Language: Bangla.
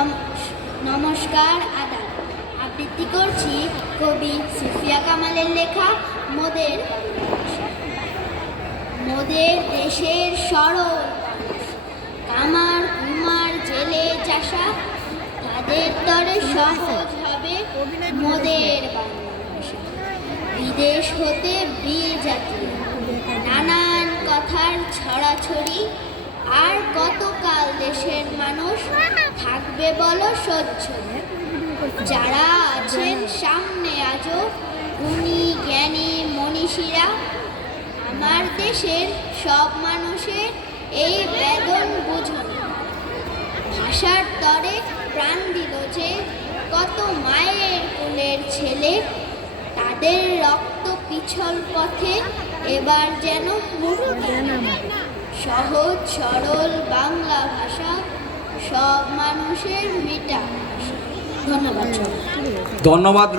নমস্কার, আদাব। আবৃত্তি করছি কবি সুফিয়া কামালের লেখা মোদের মোদের দেশের সরল কামার কুমার জেলে চাষা, তাদের তরে সহজ হবে মোদের বিদেশ হতে বিয়ে জাতি, নানান কথার ছড়াছড়ি, আর কতকাল দেশের মানুষ থাকবে বলো সহ্য। যারা আছেন সামনে আজও গুণী জ্ঞানী মনীষীরা। আমার দেশের সব মানুষের এই বেদন বুঝুন। ভাষার তরে প্রাণ দিল যে, কত মায়ের কোলের ছেলে। তাদের রক্ত পিছল পথে এবার যেন সহজ সরল বাংলা সব মানুষের মেটা ধন্যবাদ। ধন্যবাদ